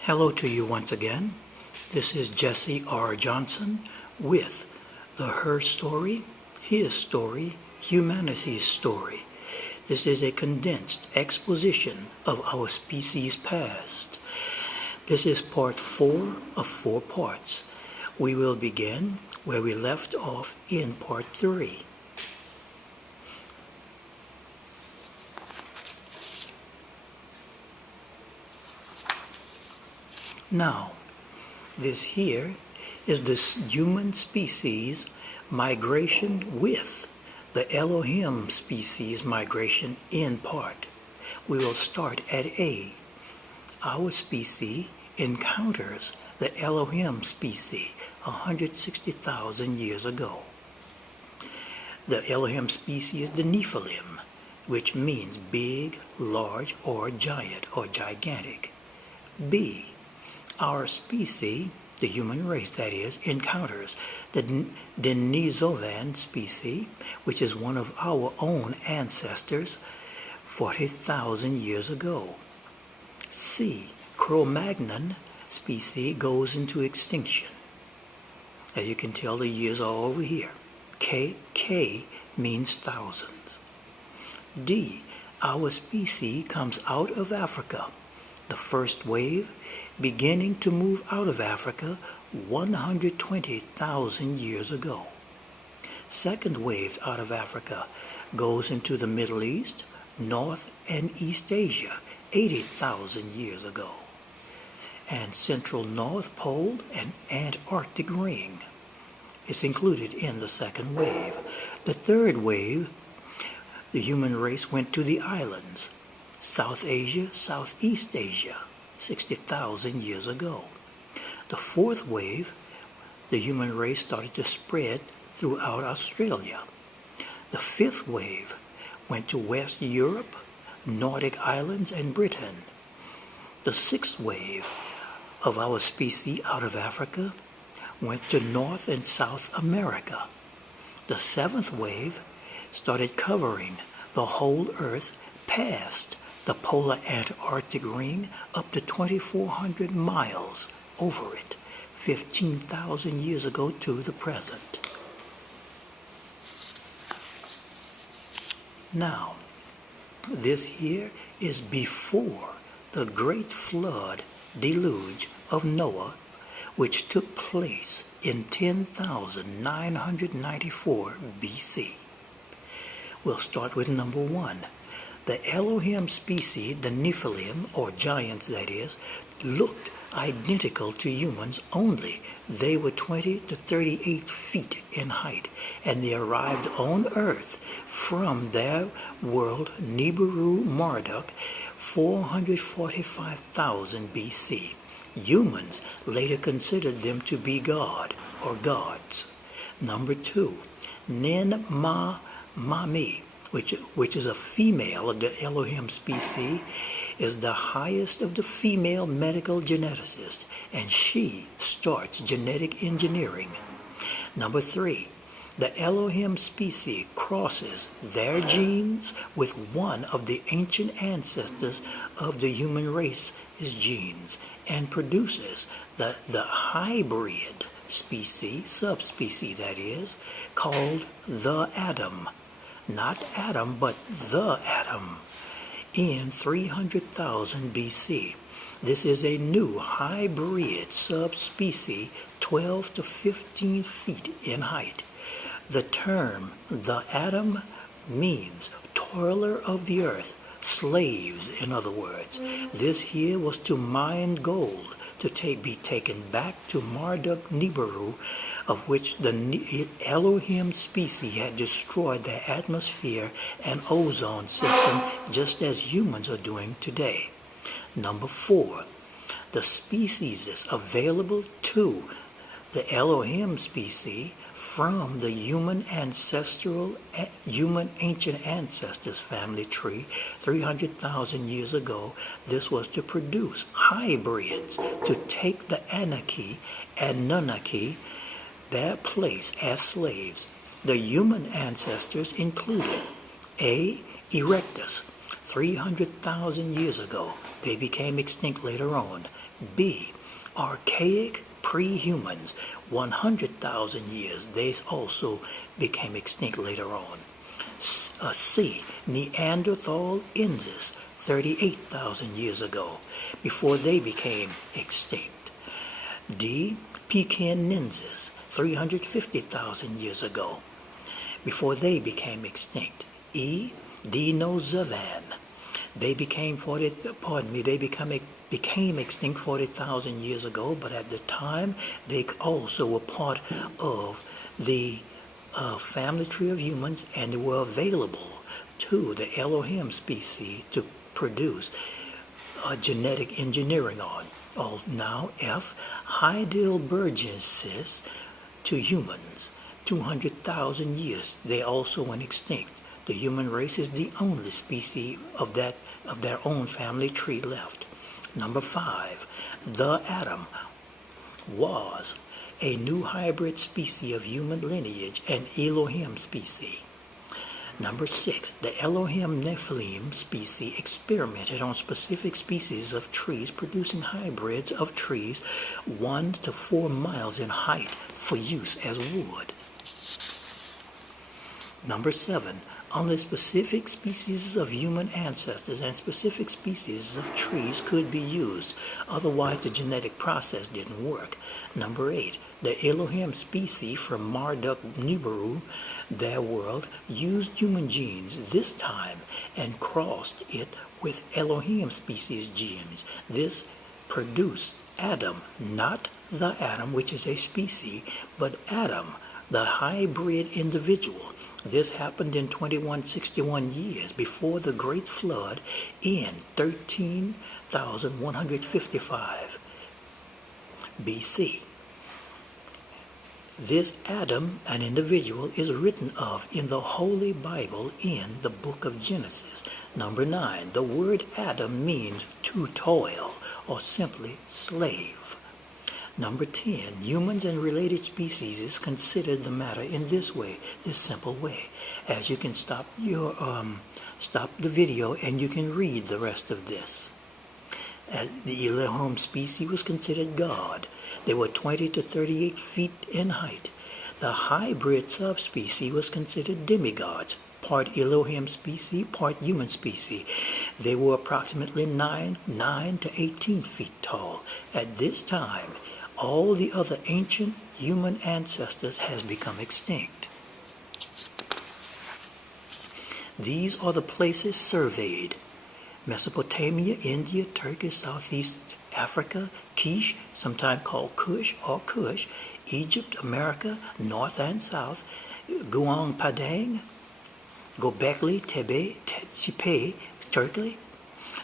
Hello to you once again. This is Jesse R. Johnson with the Herstory, His Story, Humanity's Story. This is a condensed exposition of our species past. This is part 4 of 4 parts. We will begin where we left off in part 3. Now, this here is this human species migration with the Elohim species migration in part. We will start at A. Our species encounters the Elohim species 160,000 years ago. The Elohim species is the Nephilim, which means big, large, or giant, or gigantic. B. Our species, the human race that is, encounters the Denisovan species, which is one of our own ancestors 40,000 years ago. C. Cro-Magnon species goes into extinction. As you can tell, the years are over here. K means thousands. D. Our species comes out of Africa. The first wave beginning to move out of Africa 120,000 years ago. Second wave out of Africa goes into the Middle East, North and East Asia 80,000 years ago. And Central North Pole and Antarctic Ring is included in the second wave. The third wave, the human race went to the islands, South Asia, Southeast Asia, 60,000 years ago. The fourth wave, the human race started to spread throughout Australia. The fifth wave went to West Europe, Nordic islands, and Britain. The sixth wave of our species out of Africa went to North and South America. The seventh wave started covering the whole Earth past the polar Antarctic Ring up to 2,400 miles over it, 15,000 years ago to the present. Now, this here is before the great flood deluge of Noah, which took place in 10,994 BC. We'll start with number 1. The Elohim species, the Nephilim, or giants that is, looked identical to humans, only they were 20 to 38 feet in height, and they arrived on Earth from their world, Nibiru Marduk, 445,000 BC. Humans later considered them to be God, or gods. Number 2, Nen Ma Mami, which is a female of the Elohim species, is the highest of the female medical geneticists, and she starts genetic engineering. Number 3, the Elohim species crosses their genes with one of the ancient ancestors of the human race's genes and produces the hybrid species, subspecies that is, called the Adam. Not Adam, but the Adam, in 300,000 BC. This is a new hybrid subspecies 12 to 15 feet in height. The term the Adam means toiler of the earth, slaves in other words. This here was to mine gold to be taken back to Marduk Nibiru, of which the Elohim species had destroyed their atmosphere and ozone system just as humans are doing today. Number 4, the species is available to the Elohim species from the human ancient ancestors family tree 300,000 years ago. This was to produce hybrids to take the Anunnaki and Nunnaki their place as slaves. The human ancestors included A. erectus, 300,000 years ago. They became extinct later on. B. Archaic pre-humans, 100,000 years. They also became extinct later on. C. Neanderthalensis, 38,000 years ago, before they became extinct. D. Pekinensis, 350,000 years ago, before they became extinct. E. Dinosavan. They became extinct 40,000 years ago, but at the time they also were part of the family tree of humans, and they were available to the Elohim species to produce genetic engineering on. Now F. Heidelbergensis to humans, 200,000 years. They also went extinct. The human race is the only species of their own family tree left. Number 5. The Adam was a new hybrid species of human lineage, an Elohim species. Number 6. The Elohim Nephilim species experimented on specific species of trees, producing hybrids of trees 1 to 4 miles in height for use as wood. Number 7. Only specific species of human ancestors and specific species of trees could be used. Otherwise, the genetic process didn't work. Number 8. The Elohim species from Marduk Nibiru, their world, used human genes this time and crossed it with Elohim species genes. This produced Adam, not the Adam, which is a species, but Adam, the hybrid individual. This happened in 2161 years before the Great Flood in 13,155 BC. This Adam, an individual, is written of in the Holy Bible in the book of Genesis. Number 9. The word Adam means to toil or simply slave. Number 10. Humans and related species is considered the matter in this way, this simple way. As you can stop the video and you can read the rest of this. The Elohim species was considered God. They were 20 to 38 feet in height. The hybrid subspecies was considered demigods, part Elohim species, part human species. They were approximately 9 to 18 feet tall. At this time, all the other ancient human ancestors has become extinct. These are the places surveyed: Mesopotamia, India, Turkey, Southeast Africa, Kish, sometimes called Kush or Kush, Egypt, America, North and South, Guang Padang, Gobekli Tepe, Turkey.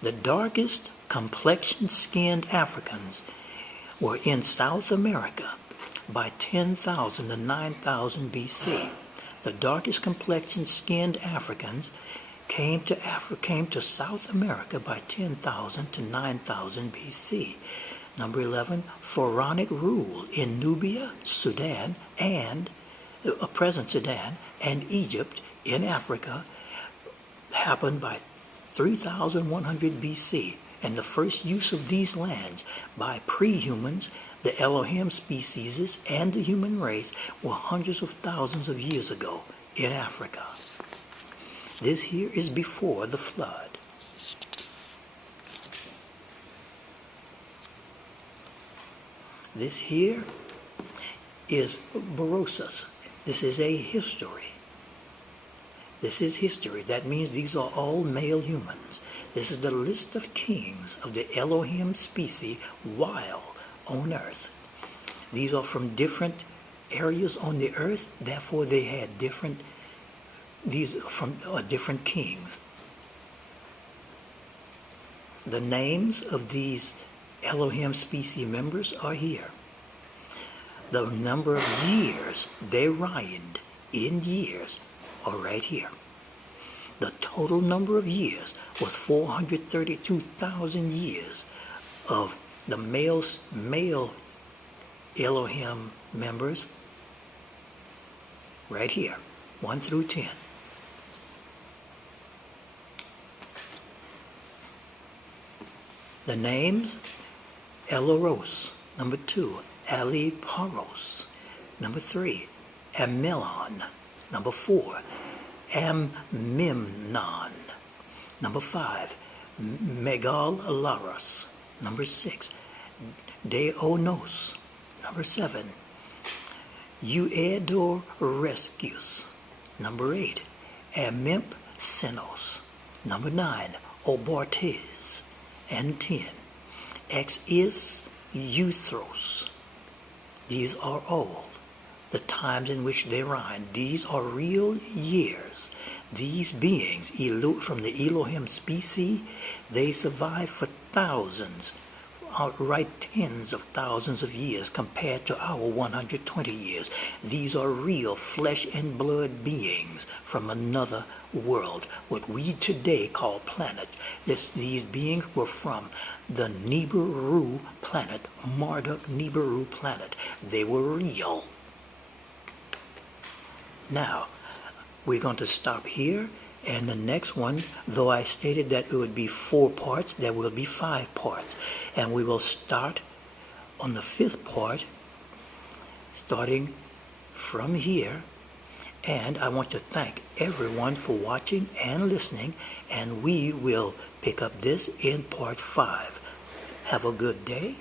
The darkest complexion-skinned Africans were in South America by 10,000 to 9,000 BC. The darkest complexion-skinned Africans came to South America by 10,000 to 9,000 BC. Number 11, pharaonic rule in Nubia, Sudan, and present Sudan, and Egypt in Africa happened by 3,100 BC. And the first use of these lands by pre-humans, the Elohim species, and the human race were hundreds of thousands of years ago in Africa. This here is before the flood. This here is Berosus. This is a history. This is history. That means these are all male humans. This is the list of kings of the Elohim species while on earth. These are from different areas on the earth, therefore they had these are from different kings. The names of these Elohim species members are here. The number of years they reigned in years are right here. The total number of years was 432,000 years of the male Elohim members right here, 1 through 10. The names: Eloros. Number 2, Aliparos. Number 3, Amelon. Number 4, Ammimnon. Number 5, Megalaros. Number 6, Deonos. Number 7, Euedorescus. Number 8, Amimpsenos. Number 9, Obortes. And 10, Exis-Euthros. These are all the times in which they reign. These are real years. These beings from the Elohim Specie, they survive for thousands, outright tens of thousands of years compared to our 120 years. These are real flesh and blood beings from another world, what we today call planets. These beings were from the Nibiru planet, Marduk Nibiru planet. They were real. Now, we're going to stop here, and the next one, though I stated that it would be 4 parts, there will be 5 parts. And we will start on the 5th part, starting from here. And I want to thank everyone for watching and listening, and we will pick up this in part 5. Have a good day.